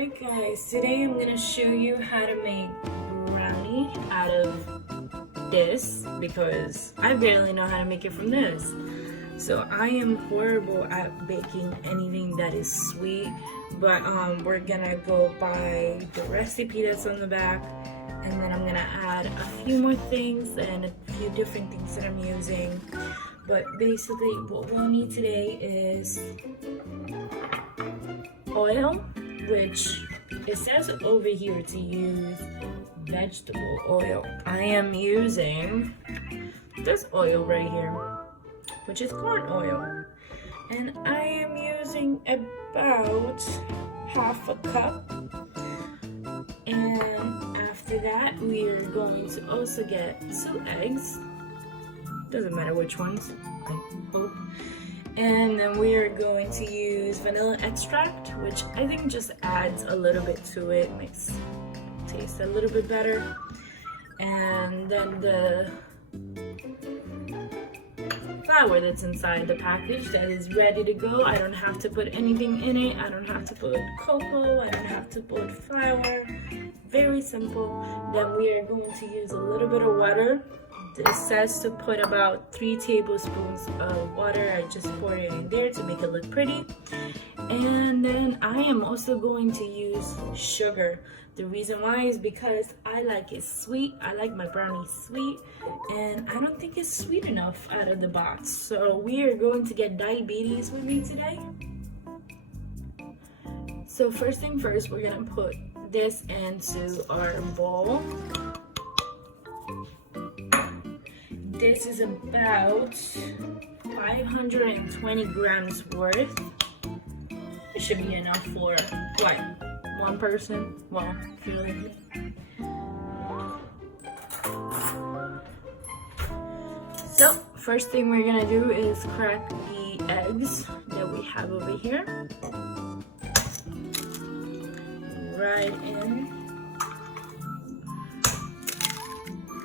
Alright guys, today I'm gonna show you how to make brownie out of this because I barely know how to make it from this. So I am horrible at baking anything that is sweet, but we're gonna go by the recipe that's on the back, and then I'm gonna add a few more things and a few different things that I'm using. But basically what we'll need today is oil, which it says over here to use vegetable oil. I am using this oil right here, which is corn oil, and I am using about half a cup. And after that, we are going to also get 2 eggs. Doesn't matter which ones, I hope. And then we are going to use vanilla extract, which I think just adds a little bit to it, makes it taste a little bit better. And then the flour that's inside the package that is ready to go. I don't have to put anything in it. I don't have to put cocoa. I don't have to put flour. Very simple. Then we are going to use a little bit of water. It says to put about 3 tablespoons of water. I just pour it in there to make it look pretty. And then I am also going to use sugar. The reason why is because I like it sweet. I like my brownies sweet, and I don't think it's sweet enough out of the box. So we are going to get diabetes with me today. So first thing first, we're gonna put this into our bowl. This is about 520 grams worth. It should be enough for what? 1 person? Well, if you're like me. So, first thing we're gonna do is crack the eggs that we have over here. Right in.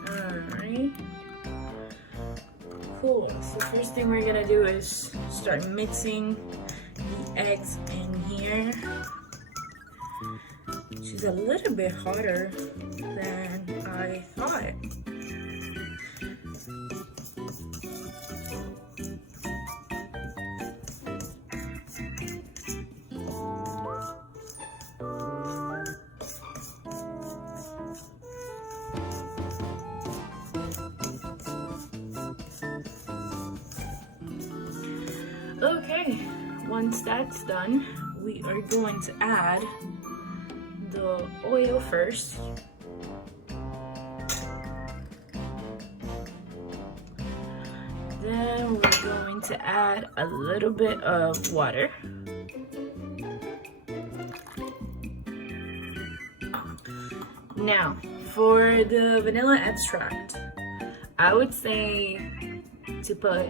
Alright. Cool. So first thing we're gonna do is start mixing the eggs in here. She's a little bit hotter than I thought. Okay, once that's done, we are going to add the oil first. Then we're going to add a little bit of water. Now, for the vanilla extract, I would say to put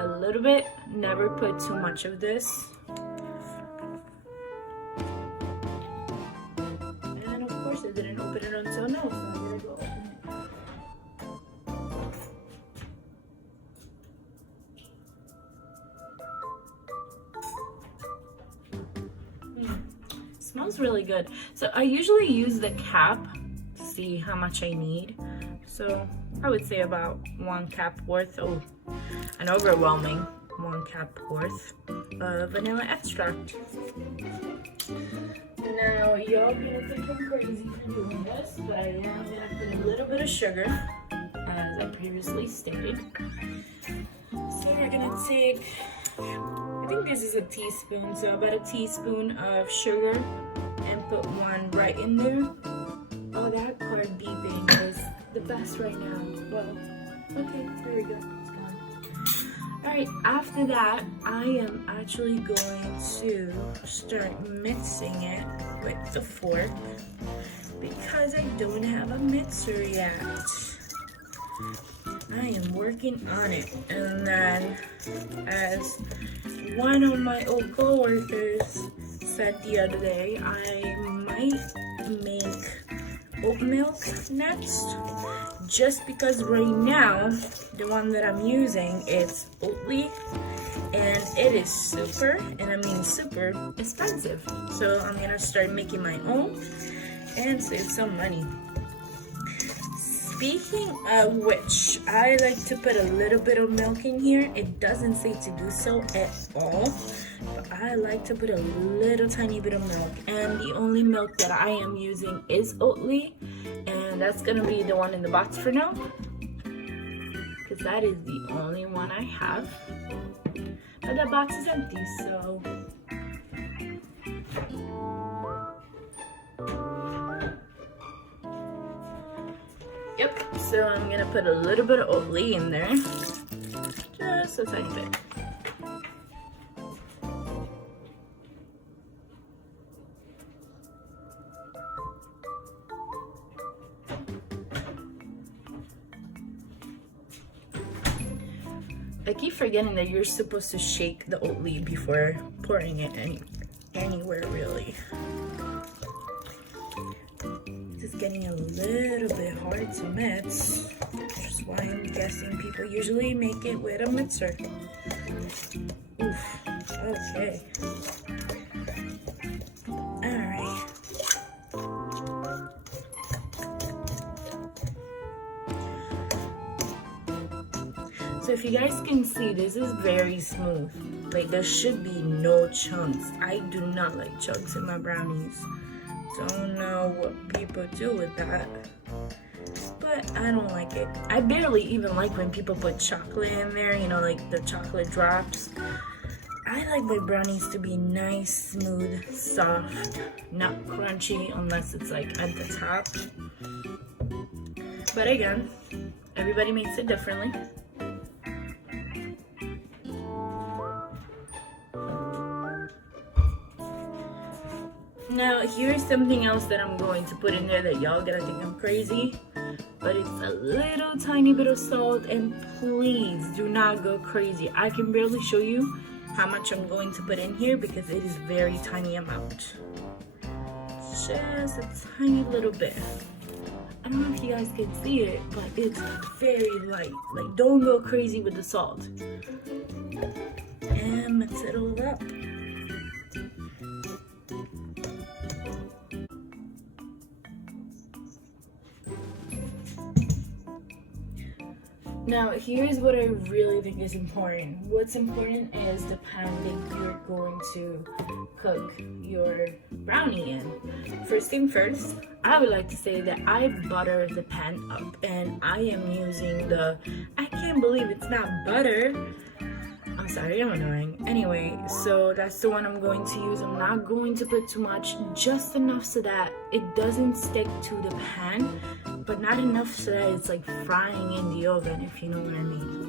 a little bit, never put too much of this. And of course I didn't open it until now, so I'm gonna go open it. Smells really good. So I usually use the cap to see how much I need. So I would say about 1 cap worth. Oh, an overwhelming 1 cap worth of vanilla extract. Now, y'all gonna think I'm crazy for doing this, but I am gonna put a little bit of sugar, as I previously stated. So we're gonna take, I think this is a teaspoon, so about a teaspoon of sugar, and put 1 right in there. Oh, that card beeping is the best right now. Well, okay, there we go. Alright, after that, I am actually going to start mixing it with the fork because I don't have a mixer yet. I am working on it. And then, as one of my old co-workers said the other day, I might make oat milk next. just because right now the one that I'm using is Oatly, and it is super, and I mean super expensive. So I'm gonna start making my own and save some money. Speaking of which, I like to put a little bit of milk in here. It doesn't say to do so at all, but I like to put a little tiny bit of milk, and the only milk that I am using is Oatly, and that's gonna be the one in the box for now, because that is the only one I have. But that box is empty, so yep. So I'm gonna put a little bit of Oatly in there, just a tiny bit. I keep forgetting that you're supposed to shake the Oatly before pouring it anywhere really. It's getting a little bit hard to mix, which is why I'm guessing people usually make it with a mixer. Oof, okay. Alright. So if you guys can see, this is very smooth. Like, there should be no chunks. I do not like chunks in my brownies. Don't know what people do with that, but I don't like it. I barely even like when people put chocolate in there, you know, like the chocolate drops. I like my brownies to be nice, smooth, soft, not crunchy unless it's like at the top. But again, everybody makes it differently. Now, here's something else that I'm going to put in there that y'all gonna think I'm crazy, but it's a little tiny bit of salt, and please do not go crazy. I can barely show you how much I'm going to put in here because it is very tiny amount. Just a tiny little bit. I don't know if you guys can see it, but it's very light. Like, don't go crazy with the salt. And mix it all up. Now, here's what I really think is important. What's important is the pan that you're going to cook your brownie in. First thing first, I would like to say that I butter the pan up, and I am using the, I can't believe it's not butter. I'm sorry, I'm annoying. Anyway, so that's the one I'm going to use. I'm not going to put too much, just enough so that it doesn't stick to the pan, but not enough so that it's like frying in the oven, if you know what I mean.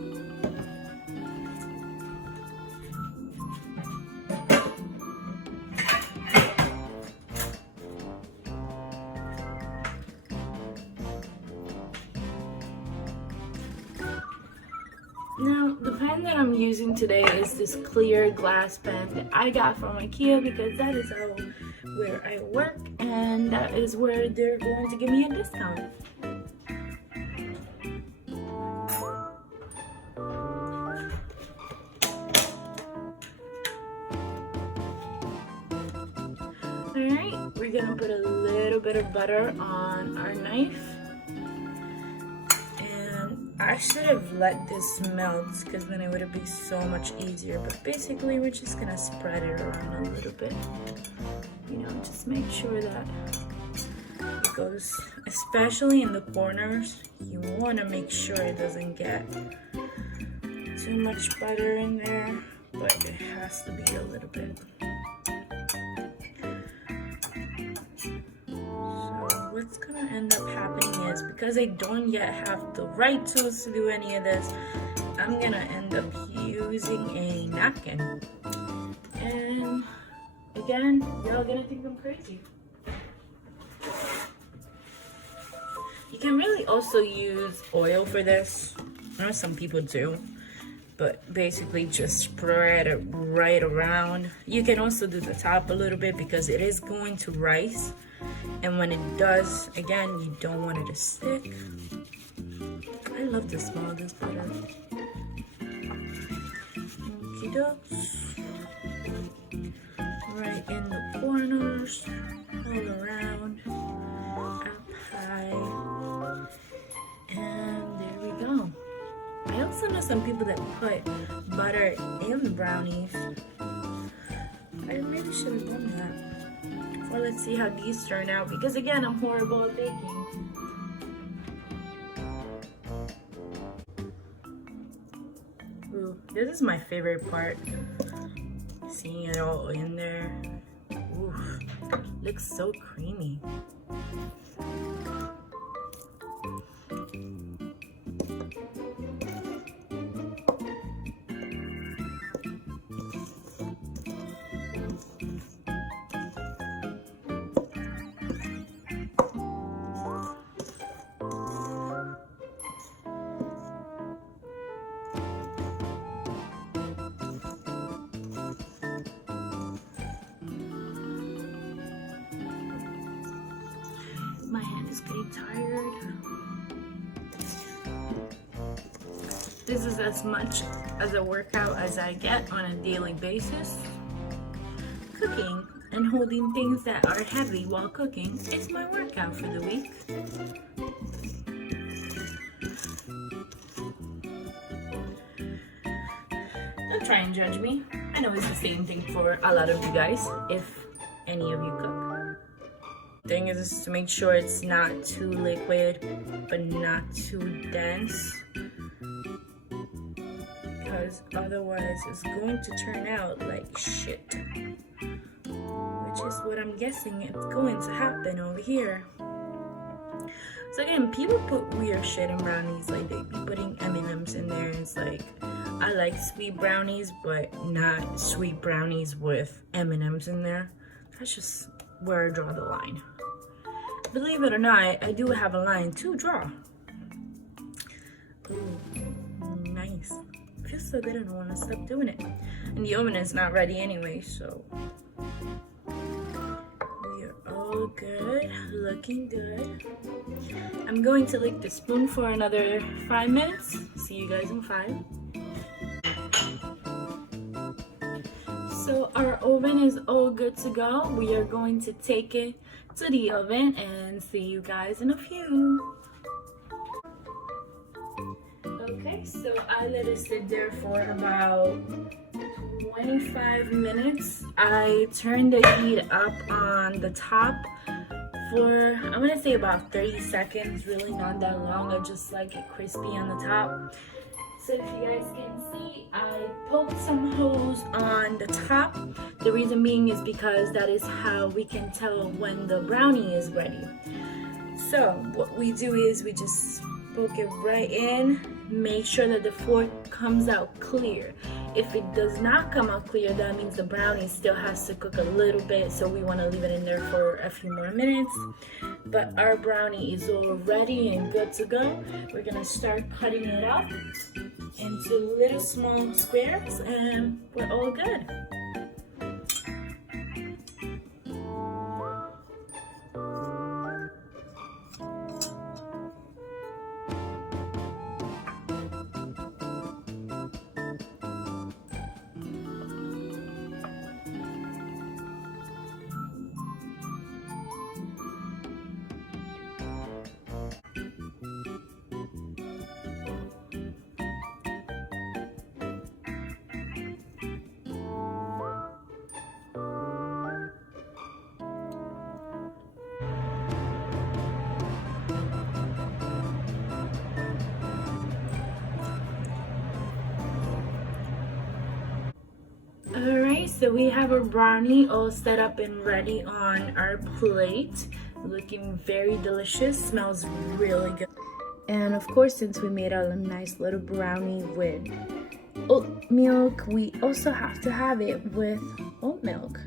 Now, the pan that I'm using today is this clear glass pan that I got from IKEA because that is where I work, and that is where they're going to give me a discount. Alright, we're gonna put a little bit of butter on our knife. I should have let this melt because then it would be so much easier, but basically we're just gonna spread it around a little bit, you know, just make sure that it goes, especially in the corners. You want to make sure it doesn't get too much butter in there, but it has to be a little bit. What's gonna end up happening is, because I don't yet have the right tools to do any of this, I'm gonna end up using a napkin. And again, y'all gonna think I'm crazy. You can really also use oil for this. I know some people do, but basically just spread it right around. You can also do the top a little bit because it is going to rise. And when it does, again, you don't want it to stick. love the smell of this butter. Okie dokes. Right in the corners, all around, up high, and there we go. I also know some people that put butter in brownies. I maybe should have done that. Well, let's see how these turn out, because again, I'm horrible at baking. Ooh, this is my favorite part. Seeing it all in there. Ooh, looks so creamy. My hand is getting tired. This is as much as a workout as I get on a daily basis. Cooking and holding things that are heavy while cooking is my workout for the week. Don't try and judge me. I know it's the same thing for a lot of you guys, if any of you cook. Thing is to make sure it's not too liquid but not too dense, because otherwise it's going to turn out like shit, which is what I'm guessing it's going to happen over here. So again, people put weird shit in brownies, like they be putting M&Ms in there, and it's like, I like sweet brownies but not sweet brownies with M&Ms in there. That's just where I draw the line. Believe it or not, I do have a line to draw. Ooh, nice. Feels so good, I don't want to stop doing it. And the oven is not ready anyway, so we are all good, looking good. I'm going to lick the spoon for another 5 minutes. See you guys in 5. So our oven is all good to go. We are going to take it to the oven and see you guys in a few. Okay, so I let it sit there for about 25 minutes. I turned the heat up on the top for, I'm gonna say about 30 seconds, really not that long. I just like it crispy on the top. So if you guys can see, I poked some holes on the top. The reason being is because that is how we can tell when the brownie is ready. So what we do is we just poke it right in, make sure that the fork comes out clear. If it does not come out clear, that means the brownie still has to cook a little bit, so we want to leave it in there for a few more minutes. But our brownie is all ready and good to go. We're gonna start cutting it up into little small squares, and we're all good. Alright, so we have our brownie all set up and ready on our plate. Looking very delicious, smells really good. And of course, since we made a nice little brownie with oat milk, we also have to have it with oat milk.